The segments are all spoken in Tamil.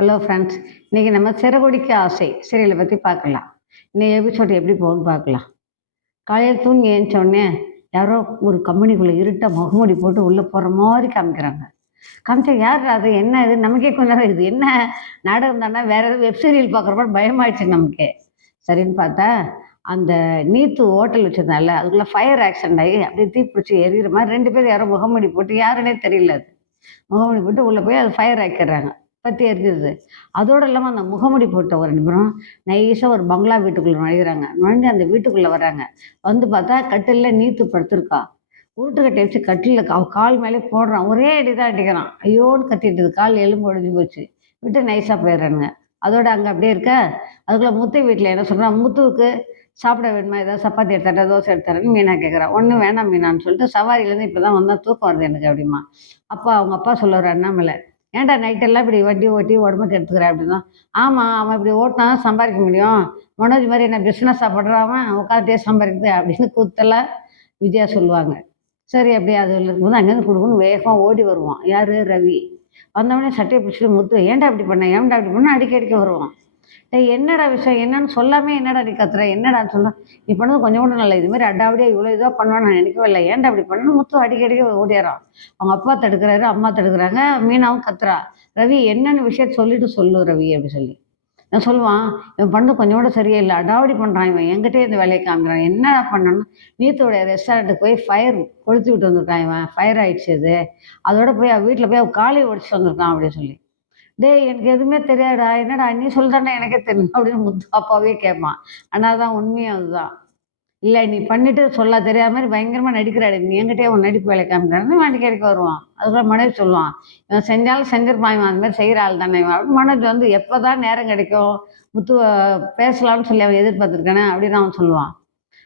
Hello friends. இன்னைக்கு நம்ம "சிறகுடிக்க ஆசை" சீரியலை பற்றி பார்க்கலாம். இன்னைக்கு எபிசோட் எப்படி போகும்னு பார்க்கலாம். காலையில் தூங்கி எழுந்திச்ச உடனே யாரோ ஒரு கம்பெனிக்குள்ளே இருட்டாக முகமூடி போட்டு உள்ளே போகிற மாதிரி காமிக்கிறாங்க. காமிச்சா யார் அது, என்ன இது, நமக்கே கொஞ்ச நேரம் இது என்ன நாடகம் தானே, வேற ஏதாவது வெப் சீரியல் பார்க்குற மாதிரி பயமாயிடுச்சு நமக்கே. சரின்னு பார்த்தா அந்த நீத்து ஹோட்டல் வச்சிருந்தால அதுக்குள்ளே ஃபயர் ஆக்சிடென்ட் ஆகி அப்படியே தீப்பிடிச்சி எரியிற மாதிரி 2 பேர் யாரோ முகமூடி போட்டு, யாருன்னே தெரியல, அது முகமூடி போட்டு உள்ளே போய் அது ஃபயர் ஆக்கிடுறாங்க, பற்றி எரிஞ்சிருது. அதோடு இல்லாமல் அந்த முகமூடி போட்ட ஒரு 2 பேரும் நைஸாக ஒரு பங்களா வீட்டுக்குள்ளே நுழையிறாங்க. நுழைஞ்சு அந்த வீட்டுக்குள்ளே வர்றாங்க. வந்து பார்த்தா கட்டிலில் நீத்து படுத்திருக்கா. உருட்டு கட்டை வச்சு கட்டிலில் அவ கால் மேலே போடுறான். ஒரே அடி தான் அடிக்கிறான். ஐயோன்னு கத்திட்டுது. கால் எலும்பு ஒடிஞ்சு போச்சு. விட்டு நைஸாக போயிடுறானுங்க. அதோட அங்கே அப்படியே இருக்க, அதுக்குள்ளே முத்து வீட்டில் என்ன சொல்கிறான், முத்துவுக்கு சாப்பிட வேணுமா, ஏதாவது சப்பாத்தி எடுத்துறா, தோசை எடுத்துறேன்னு மீனா கேட்குறா. ஒன்றும் வேணாம் மீனான்னு சொல்லிட்டு, சவாரியிலேருந்து இப்போ தான் வந்தால் தூக்கம் வருது எனக்கு அப்படிமா. அப்பா அவங்க அப்பா சொல்லுவார் அண்ணாமலை, ஏன்டா நைட்டெல்லாம் இப்படி வண்டி ஓட்டி உடம்புக்கு எடுத்துக்கிற அப்படின்னா. ஆமாம், அவன் இப்படி ஓட்டினா தான் சம்பாதிக்க முடியும். மனோஜ் மாதிரி என்ன பிஸ்னஸாக பண்ணுறான், அவன் உட்காந்துட்டே சம்பாதிக்குது அப்படின்னு கூத்தெல்லாம் விஜயா சொல்லுவாங்க. சரி அப்படியே அது இருக்கும்போது அங்கேருந்து கொடுக்குன்னு வேகமாக ஓடி வருவான். யார், ரவி. வந்தவொடனே சட்டையை பிடிச்சிட்டு முத்து, ஏன்டா இப்படி பண்ண, ஏன்டா இப்படி பண்ண அடிக்க அடிக்க வருவான். டேய் என்னடா விஷயம், என்னன்னு சொல்லாமே என்னடா நீ கத்துற, என்னடான்னு சொல்ல. நீ பண்ணது கொஞ்சம் கூட நல்ல, இது மாதிரி அடாவடியாக இவ்வளோ இதாக பண்ணுவான்னு நான் நினைக்கவே இல்லை, ஏன்டா அப்படி பண்ணணும். முத்து அடிக்கடி ஓடியாரான். அவங்க அப்பா தடுக்கிறாரு, அம்மா தடுக்கிறாங்க, மீனாவும் கத்துறா. ரவி என்னன்னு விஷயத்த சொல்லிட்டு சொல்லு ரவி அப்படி சொல்லி நான் சொல்லுவான். இவன் பண்ணது கொஞ்சம் கூட சரியே இல்லை, அடாவடி பண்ணுறான், இவன் என்கிட்டே இந்த வேலையை காமிக்கிறான், என்னடா பண்ணணும். நீத்தோடைய ரெஸ்டாரண்ட்டுக்கு போய் ஃபயர் கொளுத்தி விட்டு வந்திருக்கான், இவன் ஃபயர் ஆயிடுச்சு அது. அதோட போய் அவள் வீட்டில் போய் அவள் காலையை உடச்சிட்டு வந்திருக்கான் அப்படின்னு சொல்லி. டேய் எனக்கு எதுவுமே தெரியாதுடா, என்னடா நீ சொல்லிட்டானே எனக்கே தெரியும் அப்படின்னு முத்து அப்பாவே கேட்பான். ஆனால் தான் உண்மையும் அதுதான். இல்லை நீ பண்ணிட்டு சொல்ல தெரியாத மாதிரி பயங்கரமாக நடிக்கிறாடு, நீ என்கிட்டயே உன் நடிப்பு வேலை காமிக்கிறான்னு வண்டி கடைக்கு வருவான். அதுக்குள்ள மனோஜ் சொல்லுவான், இவன் செஞ்சாலும் செஞ்சிருப்பான், இவன் அந்த மாதிரி செய்கிற ஆள் தானே இவன் அப்படின்னு. மனோஜ் வந்து எப்போ தான் நேரம் கிடைக்கும் முத்துவ பேசலாம்னு சொல்லி அவன் எதிர்பார்த்துருக்கானே அப்படின்னு அவன் சொல்லுவான்.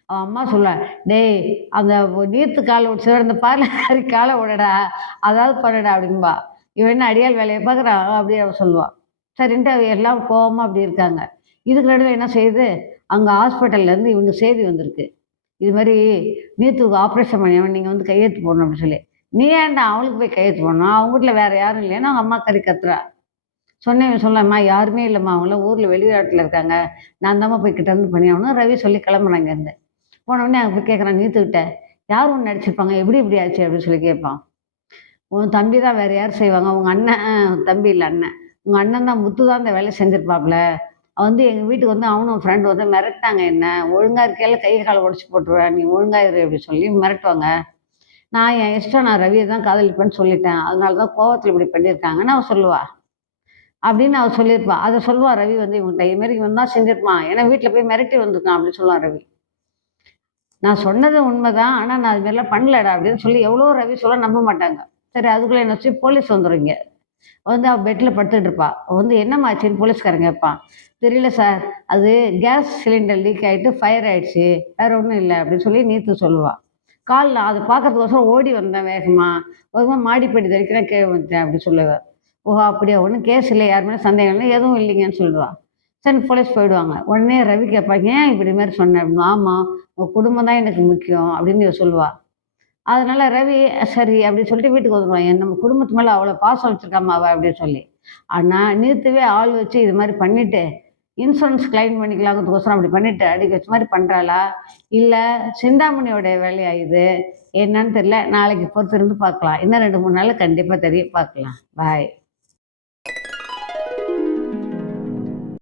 அவன் அம்மா சொல்லுவான், டேய் அந்த நீத்து காலை விட்டு இந்த பார்லக்காரி காலை விடடா, அதாவது பண்ணடா அப்படின்பா. இவன் என்ன அடியாள் வேலையை பார்க்குறான் அப்படி அவன் சொல்லுவான். சரின்ட்டு அவ எல்லாம் கோவமாக அப்படி இருக்காங்க. இதுக்கு நடுவில் என்ன செய்யுது, அங்கே ஹாஸ்பிட்டல்லேருந்து இவங்க செய்தி வந்திருக்கு. இது மாதிரி நீத்துக்கு ஆப்ரேஷன் பண்ணியவன் நீங்கள் வந்து கையெழுத்து போடணும் அப்படின்னு சொல்லி. நீ ஏன்டா அவளுக்கு போய் கையெழுத்து போடணும், அவங்க வீட்டில் வேறு யாரும் இல்லைன்னா அவங்க அம்மா கறி கத்துறா. சொன்னேன் சொல்லம்மா, யாருமே இல்லைம்மா, அவங்களாம் ஊரில் வெளிநாட்டில் இருக்காங்க, நான் தாம்மா போய் கிட்ட இருந்து பண்ணியாகணும் ரவி சொல்லி கிளம்புனாங்க இருந்து. போனவுடனே அங்கே போய் கேட்குறான், நீத்துக்கிட்ட யார் ஒன்று நடிச்சிருப்பாங்க, எப்படி இப்படி ஆச்சு அப்படின்னு சொல்லி கேட்பான். உன் தம்பி தான், வேறு யார் செய்வாங்க, உங்கள் அண்ணன் தம்பி இல்லை அண்ணன், உங்கள் அண்ணன் தான் முத்து தான் இந்த வேலையை செஞ்சுருப்பாப்புல. அவன் வந்து எங்கள் வீட்டுக்கு வந்து அவனும் ஃப்ரெண்டு வந்து மிரட்டாங்க, என்ன ஒழுங்காக இருக்கையில கை காலை உடச்சி போட்டுருவேன், நீ ஒழுங்காக இரு அப்படி சொல்லி மிரட்டுவாங்க. நான் என் இஷ்டம், நான் ரவியை தான் காதலிப்பேன்னு சொல்லிட்டேன், அதனால தான் கோவத்தில் இப்படி பண்ணியிருக்காங்கன்னு அவள் சொல்லுவா அப்படின்னு அவள் சொல்லியிருப்பா. அதை சொல்லுவா ரவி வந்து இவங்ககிட்ட, இது மாதிரி இவன் தான் செஞ்சிருப்பான், ஏன்னா வீட்டில் போய் மிரட்டி வந்திருக்கான் அப்படின்னு சொல்லுவான் ரவி. நான் சொன்னது உண்மைதான், ஆனால் நான் அது மாதிரிலாம் பண்ணலடா அப்படின்னு சொல்லி எவ்வளோ ரவி சொல்ல நம்ப மாட்டாங்க. சரி அதுக்குள்ளே என்ன வச்சு போலீஸ் வந்துடும். இங்கே வந்து அவள் பெட்டில் படுத்துட்டு இருப்பா. வந்து என்னம்மா ஆச்சுன்னு போலீஸ்காரங்க கேட்பான். தெரியல சார், அது கேஸ் சிலிண்டர் லீக் ஆகிட்டு ஃபயர் ஆயிடுச்சு, வேற ஒன்றும் இல்லை அப்படின்னு சொல்லி நீத்து சொல்லுவாள். காலில் அதை பார்க்கறதுக்கோசரம் ஓடி வந்தேன் வேகமாக, வேகமாக மாடிப்படி தடிக்கிறேன் கீழே வந்துட்டேன் அப்படி சொல்லுவாள். ஓஹோ அப்படியா, ஒன்றும் கேஸ் இல்லை, யார் மேலே சந்தேகம் இல்லை, எதுவும் இல்லைங்கன்னு சொல்லுவாள். சரி போலீஸ் போயிடுவாங்க. உடனே ரவி கேட்பாங்க, ஏன் இப்படி மாதிரி சொன்னேன் அப்படின்னு. ஆமாம், உங்கள் குடும்பம் தான் எனக்கு முக்கியம் அப்படின்னு இவ சொல்லுவாள். அதனால ரவி சரி அப்படின்னு சொல்லிட்டு வீட்டுக்கு வந்துடுவான். நம்ம குடும்பத்து மேலே அவ்வளோ பாசம் வச்சிருக்காமா அவள் அப்படின்னு சொல்லி. ஆனால் நிறுத்தவே ஆள் வச்சு இது மாதிரி பண்ணிட்டு இன்சூரன்ஸ் கிளைம் பண்ணிக்கலாங்கிறதுக்கோசரம் அப்படி பண்ணிட்டு அடிக்க வச்ச மாதிரி பண்ணுறாளா, இல்லை சிந்தாமணியோடைய வேலையா இது, என்னன்னு தெரியல. நாளைக்கு பொறுத்து இருந்து பார்க்கலாம். இன்னும் 2 3 நாள் கண்டிப்பாக தெரியும், பார்க்கலாம். பாய்.